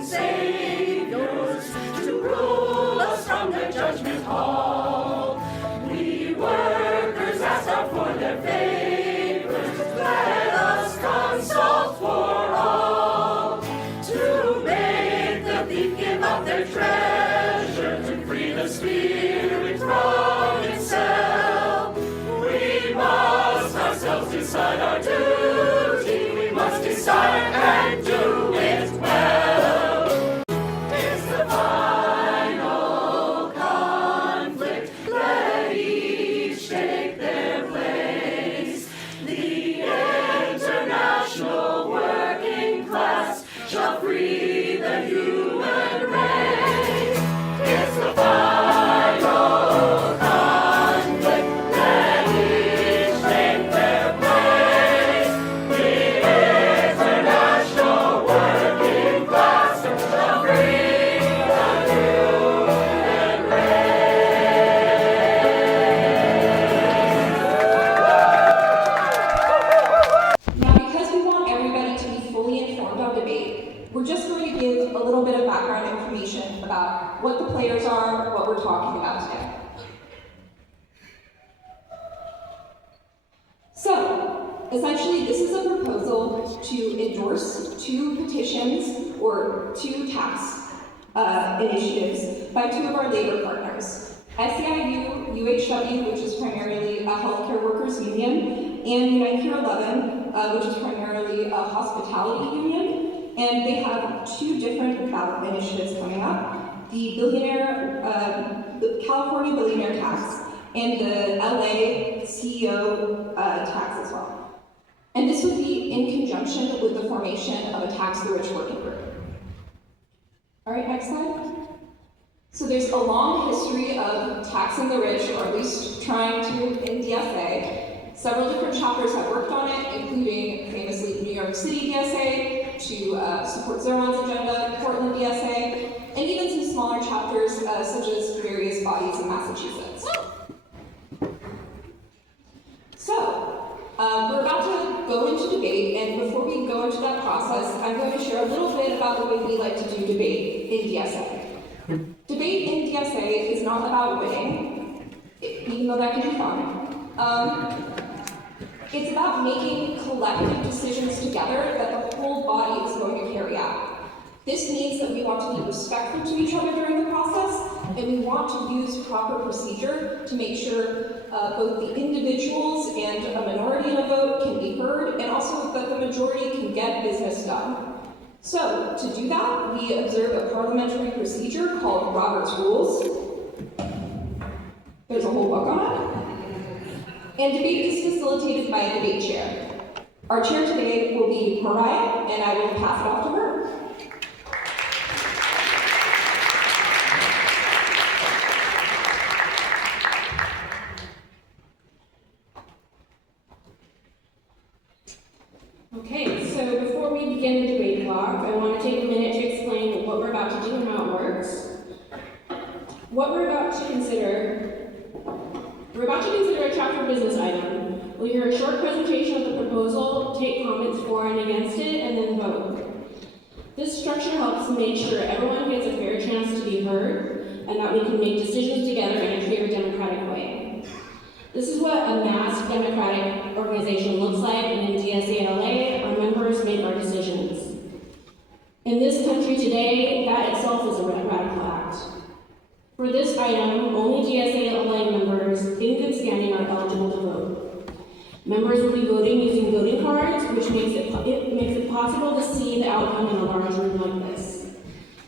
coming saviors to rule us from the judgment hall. We workers ask out for their favors. Let us consult for all to make the thief give up their treasure, to free the spirit from itself. We must ourselves decide our duty. We must decide and do it well. It's the final conflict. Let each take their place. The international working class shall free the human race. It's the final conflict. Let each take their place. The international working class shall free the human Now, because we want everybody to be fully informed on debate, we're just going to give a little bit of background information about what the players are, what we're talking about today. So, essentially, this is a proposal to endorse two petitions or two tax initiatives by two of our labor partners, SEIU, UHW, which is primarily a healthcare workers union, and Unite Here 11, which is primarily a hospitality union. And they have two different ballot initiatives coming up: the California billionaire tax and the LA CEO tax as well. And this would be in conjunction with the formation of a Tax the Rich working group. All right, next slide. So there's a long history of taxing the rich, or at least trying to, in DSA. Several different chapters have worked on it, including famously the New York City DSA, to support Zeron's agenda, Portland DSA, and even some smaller chapters such as various bodies in Massachusetts. So, we're about to go into debate, and before we go into that process, I'm going to share a little bit about the way we like to do debate in DSA. Debate in DSA is not about winning, even though that can be fun. It's about making collective decisions together that the whole body is going to carry out. This means that we want to be respectful to each other during the process, and we want to use proper procedure to make sure both the individuals and a minority in a vote can be heard, and also that the majority can get business done. So, to do that, we observe a parliamentary procedure called Robert's Rules. There's a whole book on it. And debate is facilitated by a debate chair. Our chair today will be Mariah, and I will pass it off to her. Okay, so before we begin the debate block, I want to take a minute to explain what we're about to do and how it works. What we're about to consider a chapter business item. We'll hear a short presentation of the proposal, take comments for and against it, and then vote. This structure helps make sure everyone gets a fair chance to be heard, and that we can make decisions together in a clear, democratic way. This is what a mass democratic organization looks like, and in DSA LA, our members make our decisions. In this country today, that itself is a radical act. For this item, only DSA LA members in good standing are eligible to vote. Members will be voting using voting cards, which makes it possible to see the outcome in a large room like this.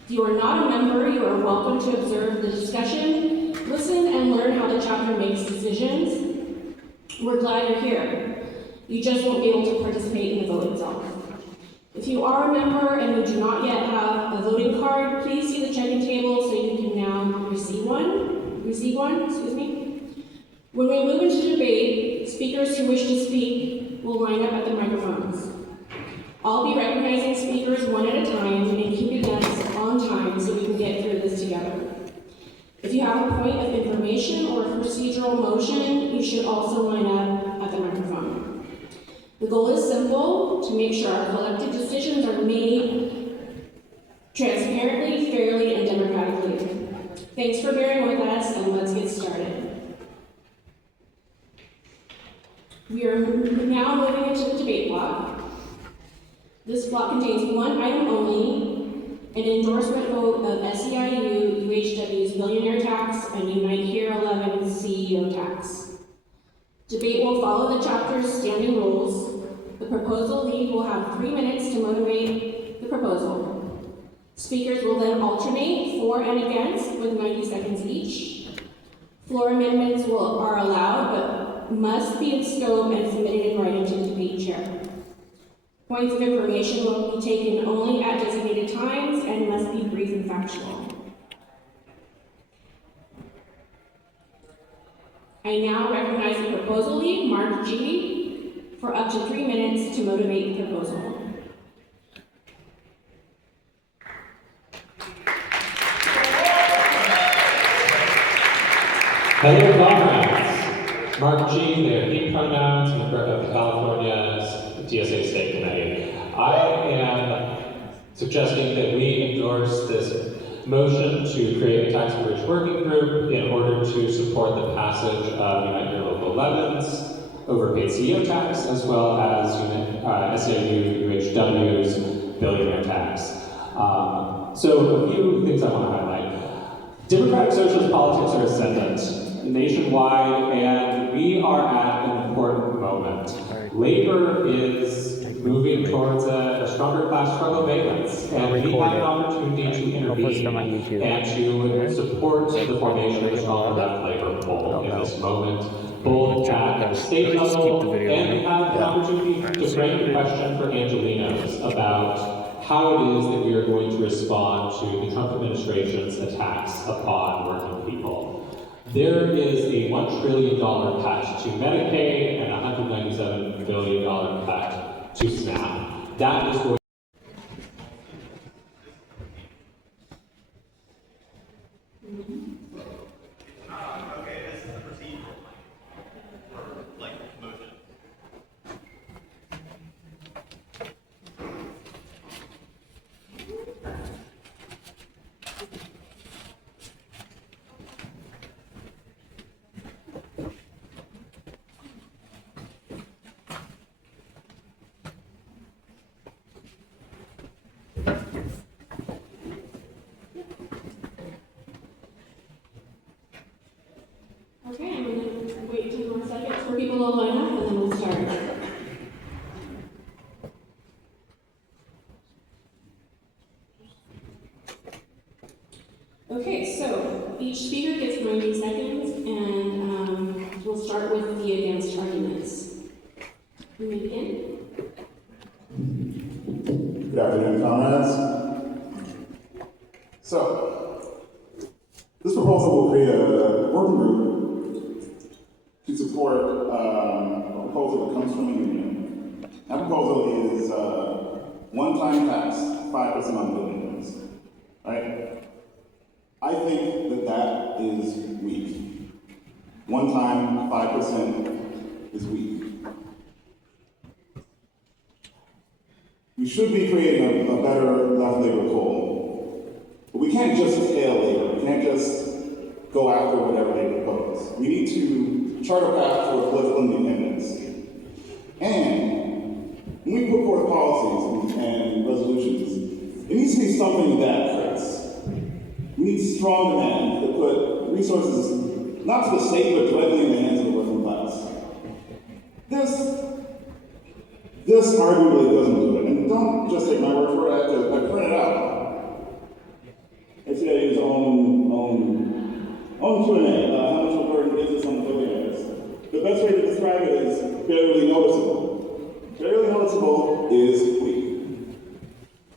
If you are not a member, you are welcome to observe the discussion, listen, and learn how the chapter makes decisions. We're glad you're here. You just won't be able to participate in the vote itself. If you are a member and you do not yet have a voting card, please see the check-in table so you can now receive one, excuse me. When we move into debate, speakers who wish to speak will line up at the microphones. I'll be recognizing speakers one at a time and keeping us on time so we can get through this together. If you have a point of information or a procedural motion, you should also line up at the microphone. The goal is simple: to make sure our collective decisions are made transparently, fairly, and democratically. Thanks for bearing with us, and let's get started. We are now moving into the debate block. This block contains one item only, an endorsement vote of SEIU UHW's billionaire tax and Unite Here 11's CEO tax. Debate will follow the chapter's standing rules. The proposal lead will have 3 minutes to motivate the proposal. Speakers will then alternate for and against with 90 seconds each. Floor amendments are allowed, but must be in scope and submitted in writing to the debate chair. Points of information will be taken only at designated times and must be brief and factual. I now recognize the proposal lead, Mark G., for up to 3 minutes to motivate the proposal. Hello, comrades. Mark G., the he pronouns, member of the California's TSA State Committee. I am suggesting that we endorse this motion to create a tax for rich working group in order to support the passage of Unite Your Local 11's overpaid CEO tax, as well as SEIU UHW's billionaire tax. So a few things I want to highlight. Democratic socialist politics are ascendant nationwide, and we are at an important moment. Labor is moving towards a stronger class struggle valence, and we have an opportunity to intervene and to support the formation of a stronger left labor pool in this moment, both at the state level, and we have an opportunity to frame the question for Angelenos about how it is that we are going to respond to the Trump administration's attacks upon working people. There is a $1 trillion cut to Medicaid and a $197 billion cut to SNAP. That is going Okay, this is the procedural for like motion. Okay, I'm going to wait 2 more seconds for people to line up, and then we'll start. Okay, so each speaker gets 90 seconds, and we'll start with the against arguments. You may begin. Good afternoon, comrades. So, this proposal will create a working group to support a proposal that comes from the union. That proposal is one-time tax, 5% on billionaires, right? I think that that is weak. One-time, 5% is weak. We should be creating a better left labor pool. But we can't just tail labor. We can't just go after whatever they propose. We need to chart a path for political independence. And when we put forth policies and resolutions, it needs to be something that hurts. We need strong demand that put resources not to the state, but directly in the hands of the working class. This arguably doesn't do it. And don't just take my word for it, I printed out. SEIU's own Q&A, how much of a burden is this on the billionaires? The best way to describe it is barely noticeable. Barely noticeable is weak.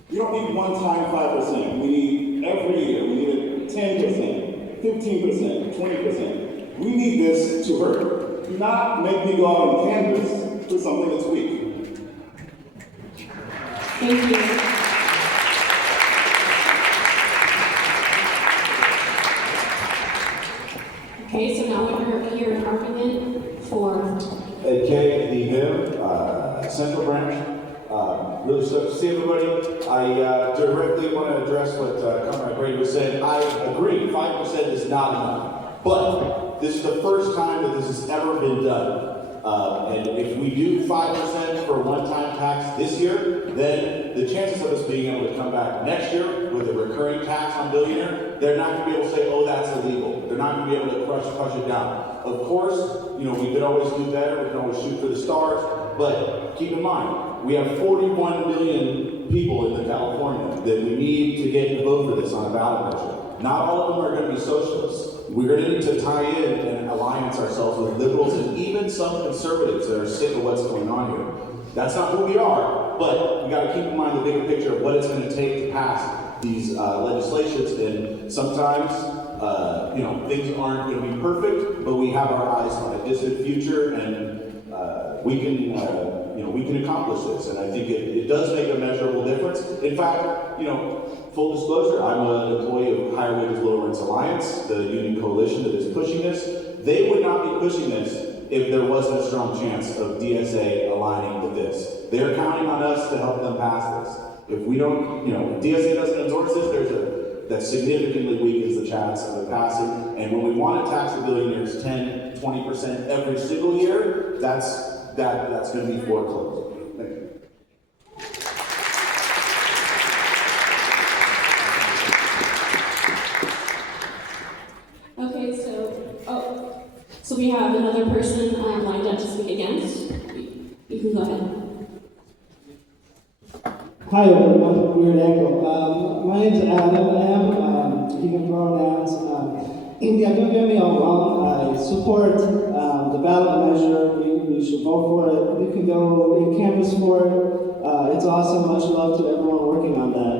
We don't need one-time 5%. We need every year. We need it 10%, 15%, 20%. We need this to hurt. Do not make me go out on canvas for something that's weak. Thank you. Okay, so now we're here an argument for Ed K. D. Central Branch. Really stoked to see everybody. I directly want to address what Comrade Brady was saying. I agree, 5% is not enough. But this is the first time that this has ever been done. And if we do 5% for one-time tax this year, then the chances of us being able to come back next year with a recurring tax on billionaire, they're not going to be able to say, oh, that's illegal. They're not going to be able to crush it down. Of course, you know, we could always do better. We can always shoot for the stars. But keep in mind, we have 41 million people in California that we need to get to vote for this on a ballot measure. Not all of them are going to be socialists. We're going to need to tie in and alliance ourselves with liberals and even some conservatives that are sick of what's going on here. That's not who we are, but we got to keep in mind the bigger picture of what it's going to take to pass these legislations. And sometimes, you know, things aren't going to be perfect, but we have our eyes on a distant future, and we can, you know, we can accomplish this. And I think it does make a measurable difference. In fact, you know, full disclosure, I'm an employee of Higher Wages, Lower Rents Alliance, the union coalition that is pushing this. They would not be pushing this if there wasn't a strong chance of DSA aligning with this. They're counting on us to help them pass this. If we don't, you know, if DSA doesn't endorse this, that significantly weakens the chance of it passing. And when we want to tax the billionaires 10, 20% every single year, that's going to be foreclosed. Thank you. Okay, so we have another person lined up to speak against. You can go ahead. Hi everyone, Weird Echo. My name's Adam, he can pronouns. Yeah, don't get me all wrong, I support the ballot measure, we should vote for it. You can go in canvas for it, it's awesome, much love to everyone working on that.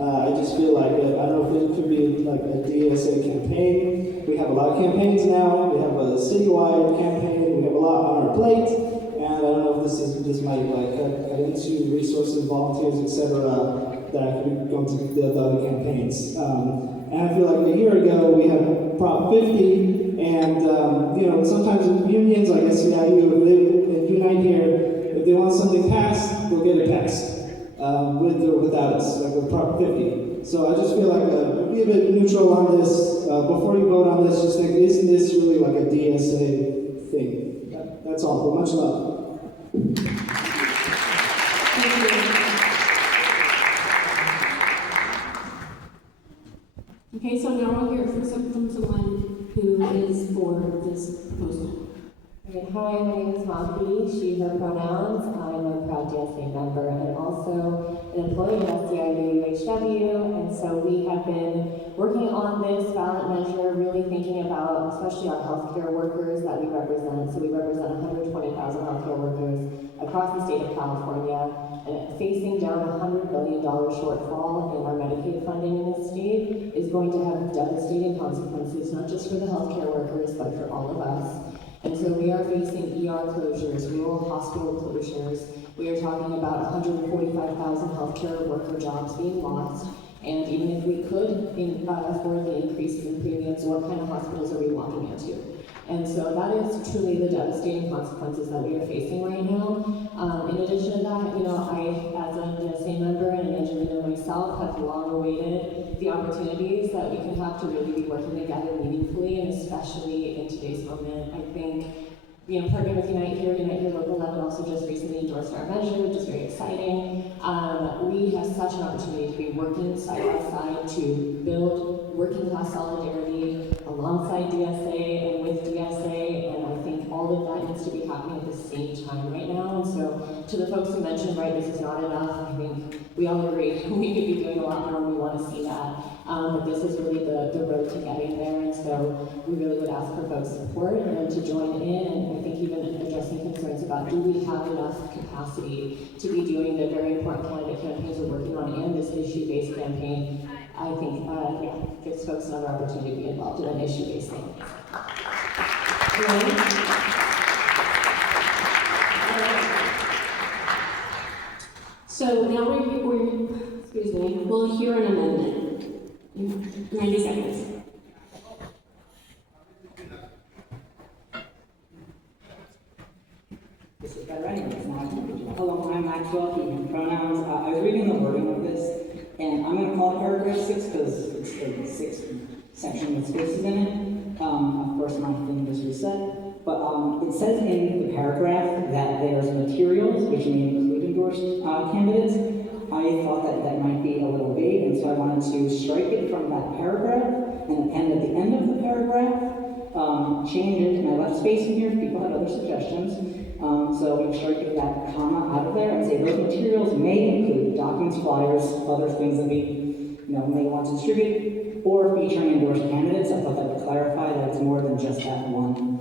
I just feel like, I don't know if it could be like a DSA campaign. We have a lot of campaigns now, we have a citywide campaign, we have a lot on our plate. And I don't know if this might like cut into resources, volunteers, etc. that could be going to the other campaigns. And I feel like a year ago we had Prop 50, and you know, sometimes unions like SEIU, if they unite here, if they want something passed, they'll get it passed, with or without us, like with Prop 50. So I just feel like be a bit neutral on this. Before you vote on this, just think, isn't this really like a DSA thing? That's all. Much love. Thank you. Okay, so now we'll hear from someone who is for this proposal. Okay, hi, my name is Mahi, she, her pronouns. I'm a proud DSA member and also an employee of SEIU UHW, and so we have been working on this ballot measure, really thinking about especially our healthcare workers that we represent. So we represent 120,000 healthcare workers across the state of California, and facing down a $100 billion shortfall in our Medicaid funding in the state is going to have devastating consequences, not just for the healthcare workers, but for all of us. And so we are facing ER closures, rural hospital closures. We are talking about 145,000 healthcare worker jobs being lost. And even if we could afford the increases in premiums, what kind of hospitals are we walking into? And so that is truly the devastating consequences that we are facing right now. In addition to that, you know, I, as a DSA member and an engineer myself, have long awaited the opportunities that we can have to really be working together meaningfully, and especially in today's moment. I think, you know, partnering with Unite Here Local 11 also just recently endorsed our measure, which is very exciting. We have such an opportunity to be working side by side to build working class solidarity alongside DSA and with DSA, and I think all of that needs to be happening at the same time right now. And so to the folks who mentioned, right, this is not enough, I think we all agree we could be doing a lot more, we want to see that. But this is really the road to getting there, and so we really would ask for folks' support and to join in, and I think even addressing concerns about do we have enough capacity to be doing the very important candidate campaigns we're working on and this issue-based campaign. I think, gives folks another opportunity to be involved in an issue-based thing. So now we'll hear an amendment. 90 seconds. This is better anyway, it's not. Hello, I'm Maxwell, he, him pronouns. I was reading the wording of this, and I'm going to call it paragraph 6 because it's the sixth section with spaces in it. Of course, my thing was reset. But it says in the paragraph that there's materials, which may include endorsed candidates. I thought that that might be a little vague, and so I wanted to strike it from that paragraph and append at the end of the paragraph. Change it, and I left space in here if people had other suggestions. So we strike that comma out of there and say those materials may include documents, flyers, other things that we may want to distribute, or featuring endorsed candidates. I thought that would clarify that it's more than just that one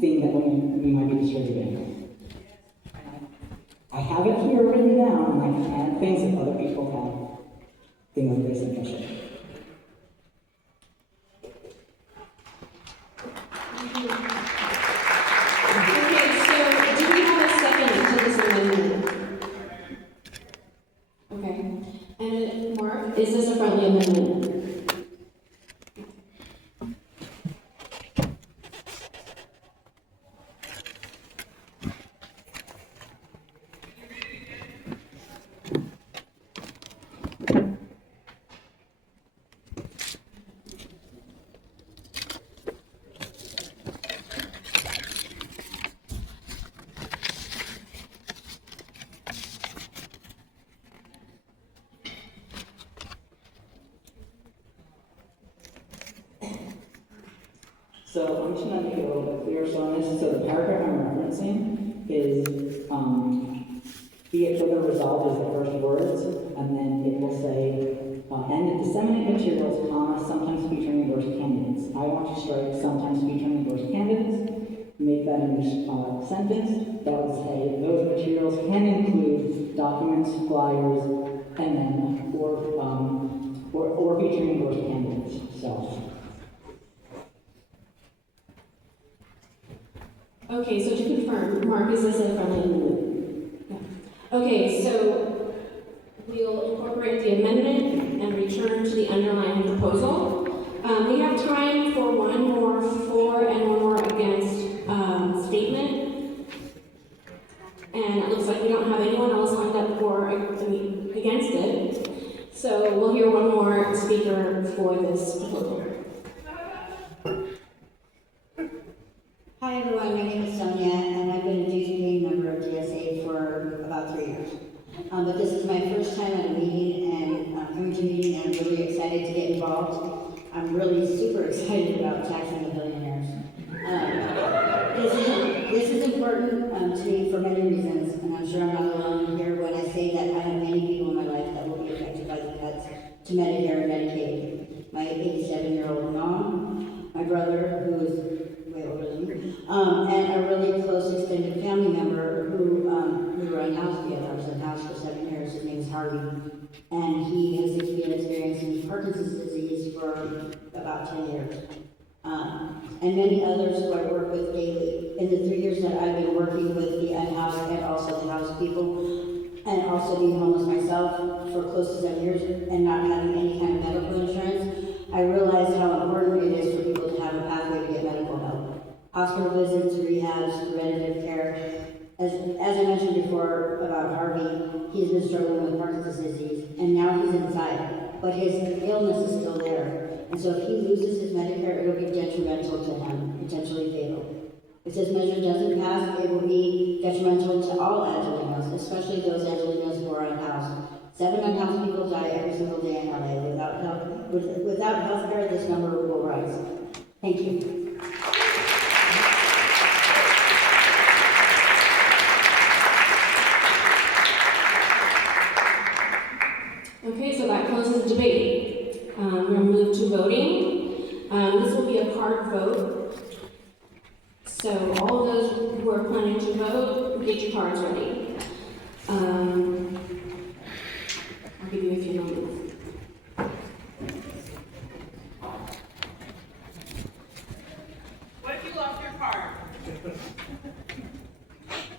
thing that we might be distributing. I have it here written down, and I can add things if other people have things that they suggested. Okay, so do we have a second to this amendment? Okay. And Mark, is this a friendly amendment? So I'm just going to make it a little bit clearer. So on this, so the paragraph I'm referencing is, be it further resolved is the first words, and then it will say, and disseminate materials, comma, sometimes featuring endorsed candidates. I want to strike sometimes featuring endorsed candidates, make that in a sentence that would say those materials can include documents, flyers, and then, or featuring endorsed candidates. So. Okay, so to confirm, Mark, is this a friendly amendment? Yeah. Okay, so we'll incorporate the amendment and return to the underlying proposal. We have time for one more for and one more against statement. And it looks like we don't have anyone else lined up for against it. So we'll hear one more speaker for this proposal. Hi everyone, my name is Sonia, and I've been a dues-paying member of DSA for about 3 years. But this is my first time at a meeting, and coming to a meeting, and I'm really excited to get involved. I'm really super excited about taxing the billionaires. This is important to me for many reasons, and I'm sure I'm not alone here when I say that I have many people in my life that will be affected by the cuts to Medicare and Medicaid. My 87-year-old mom, my brother, who is way older than me, and a really close extended family member who we were unhoused together. I was unhoused for 7 years. His name is Harvey, and he has been experiencing Parkinson's disease for about 10 years. And many others who I work with daily. In the 3 years that I've been working with the unhoused and also the housed people, and also being homeless myself for close to 7 years and not having any kind of medical insurance, I realized how important it is for people to have a pathway to get medical help. Hospital visits, rehabs, preventative care. As I mentioned before about Harvey, he's been struggling with Parkinson's disease, and now he's inside, but his illness is still there. And so if he loses his Medicare, it'll be detrimental to him, potentially fatal. If this measure doesn't pass, it will be detrimental to all Angelenos, especially those Angelenos who are unhoused. 7 unhoused people die every single day in LA. Without health care, this number will rise. Thank you. Okay, so that closes debate. We're going to move to voting. This will be a card vote. So all of those who are planning to vote, get your cards ready. I'll give you a few moments. What if you lost your card?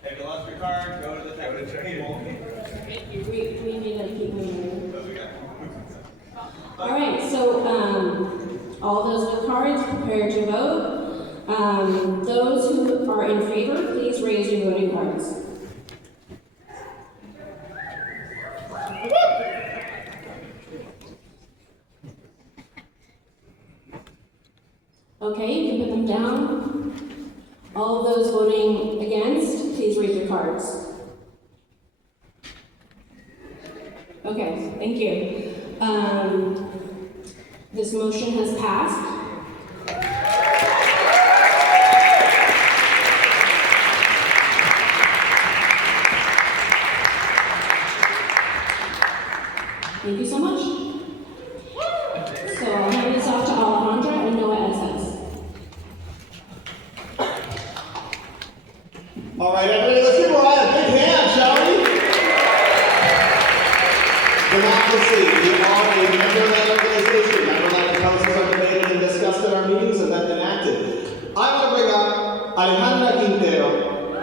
If you lost your card, go to the table. Thank you. We need to keep moving. So we got. All right, so all those with cards, prepare to vote. Those who are in favor, please raise your voting cards. Okay, you can put them down. All of those voting against, please raise your cards. Okay, thank you. This motion has passed. Thank you so much. So I'll hand this off to Alejandra and Noah SS. All right, everybody, let's give Mariah a big hand, shall we? Democracy. We are a member-led organization. Member-led councils are debated and discussed at our meetings and then enacted. I want to bring up Alejandra Quintero,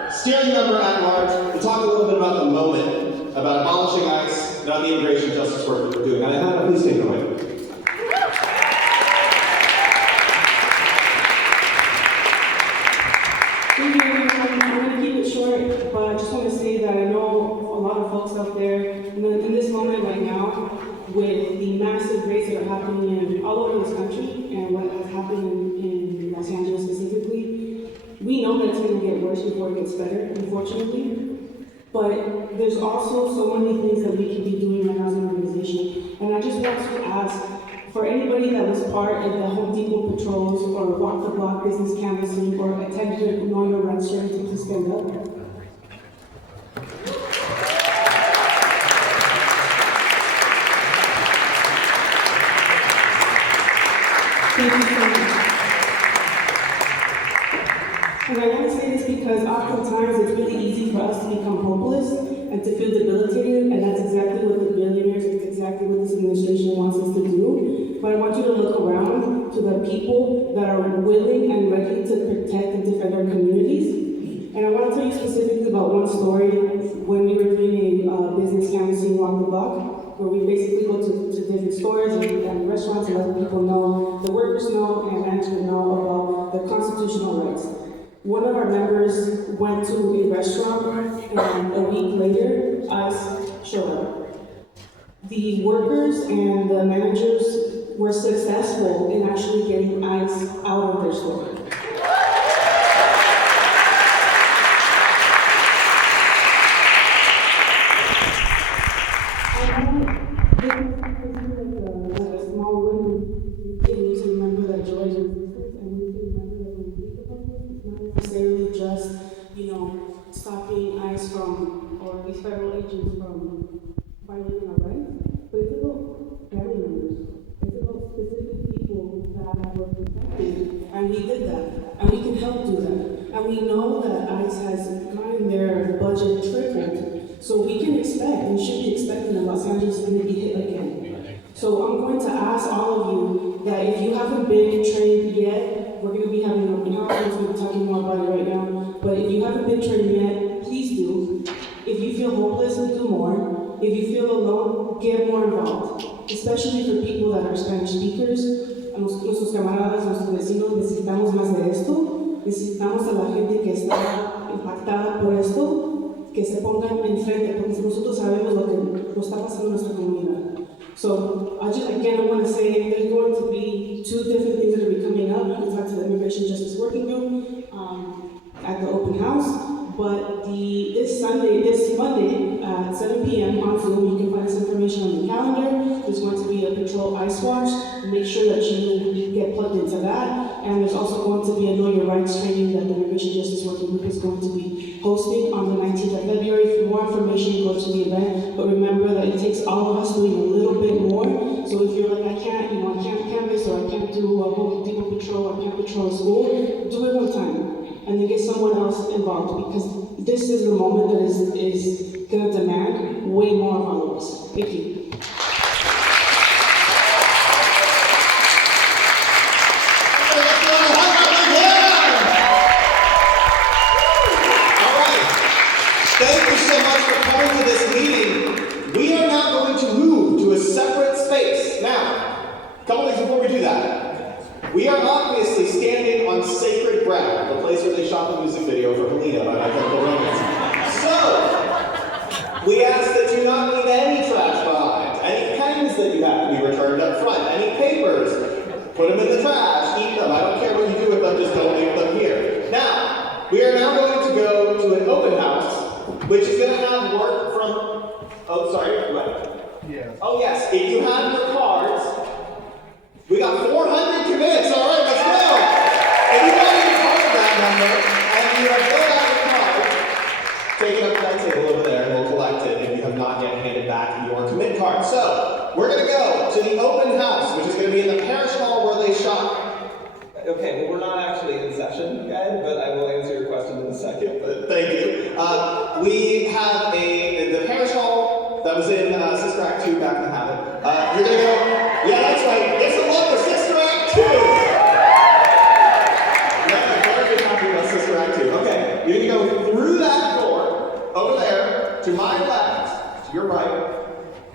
steering member at large, to talk a little bit about the moment, about abolishing ICE, and about the immigration justice work that we're doing. Alejandra, please take it away. Thank you, everyone. I'm going to keep it short, but I just want to say that I know a lot of folks out there in this moment right now, with the massive raids that are happening all over this country and what has happened in Los Angeles specifically, we know that it's going to get worse before it gets better, unfortunately. But there's also so many things that we can be doing right now as an organization. And I just want to ask, for anybody that was part of the Home Depot patrols or walk the block business canvassing or attended Know Your Rights training, to please stand up. Thank you so much. And I want to say this because oftentimes it's really easy for us to become hopeless and to feel debilitated, and that's exactly what the billionaires, it's exactly what this administration wants us to do. But I want you to look around to the people that are willing and ready to protect and defend our communities. And I want to tell you specifically about one story when we were doing a business canvassing Walk the Block, where we basically go to different stores and restaurants and let people know, the workers know, and management know about the constitutional rights. One of our members went to a restaurant, and a week later, ICE showed up. The workers and the managers were successful in actually getting ICE out of their store. Like a small win, we need to remember that joy is resistance, and we need to remember that when we think about this, it's not necessarily just, stopping ICE from, or these federal agents from violating our rights, but it's about family members. It's about specific people that were protected, and we did that, and we can help do that. And we know that ICE has gotten their budget tripled, so we can expect, and should be expecting that Los Angeles is going to be hit again. So I'm going to ask all of you that if you haven't been trained yet, we're going to be having an open house, we're going to be talking more about it right now, but if you haven't been trained yet, please do. If you feel hopeless, do more. If you feel alone, get more involved, especially for people that are Spanish speakers. A nuestros camaradas, nuestros vecinos, necesitamos más de esto. Necesitamos a la gente que está impactada por esto, que se pongan enfrente, porque nosotros sabemos lo que nos está pasando en nuestra comunidad. So, I want to say there's going to be two different things that will be coming up. You can talk to the Immigration Justice Working Group at the open house. But this Monday at 7 p.m. on Zoom, you can find this information on the calendar. There's going to be a patrol ICE watch. Make sure that you get plugged into that. And there's also going to be a Know Your Rights training that the Immigration Justice Working Group is going to be hosting on the 19th of February. For more information, go to the event. But remember that it takes all of us doing a little bit more. So if you're like, I can't canvas, or I can't do a Home Depot patrol, I can't patrol a school, do it one time. And then get someone else involved, because this is the moment that is going to demand way more of all of us. Thank you. Thank you so much for coming to this meeting. We are now going to move to a separate space. Now, a couple things before we do that. We are obviously standing on sacred ground, the place where they shot the music video for Helena by My Chemical Romance. So, we ask that you not leave any trash behind, any pens that you have to be returned up front, any papers, put them in the trash, eat them. I don't care what you do just don't leave them here. Now, we are now going to go to an open house, which is going to have work from, oh, sorry, what? Yeah. Oh, yes, if you have your cards, we got 400 commits, all right, let's go. If you got your card that number, and you have filled out your card, take it up to that table over there, and we'll collect it if you have not yet handed back your commit card. So, we're going to go to the open house, which is going to be in the parish hall where they shop. Okay, well, we're not actually in session, Ed, but I will answer your question in a second, but thank you. We have the parish hall that was in Sister Act 2 back in the habit. You're going to go, yeah, that's right, it's the one for Sister Act 2! Yeah, very happy about Sister Act 2. Okay, you're going to go through that door, over there, to my left, to your right.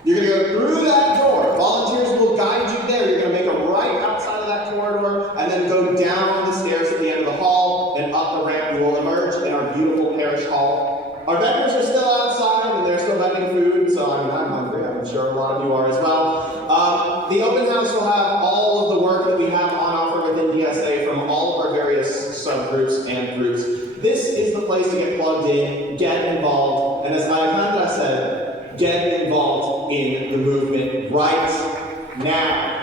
You're going to go through that door. Volunteers will guide you there. You're going to make a right outside of that corridor and then go down the stairs at the end of the hall and up the ramp. You will emerge in our beautiful parish hall. Our vendors are still outside and they're still vending food, so I'm hungry. I'm sure a lot of you are as well. The open house will have all of the work that we have on offer within DSA from all of our various subgroups and groups. This is the place to get plugged in, get involved, and as Alejandra said, get involved in the movement right now.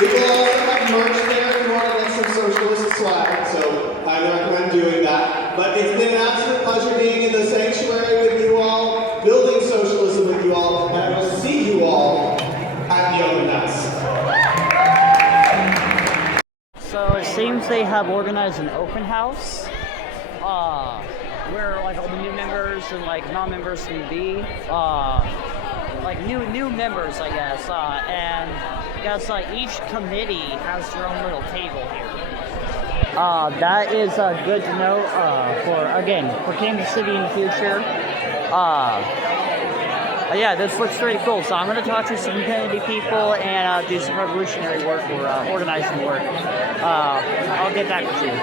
We will also have merch there if you want to get some socialist swag, so I recommend doing that. But it's been an absolute pleasure being in the sanctuary with you all, building socialism with you all, and I will see you all at the open house. So it seems they have organized an open house. Where like all the new members and like non-members can be, like new members, I guess. And I guess like each committee has their own little table here. That is good to know for Kansas City in the future. Yeah, this looks pretty cool. So I'm going to talk to some community people and do some revolutionary work or organizing work. I'll get back with you.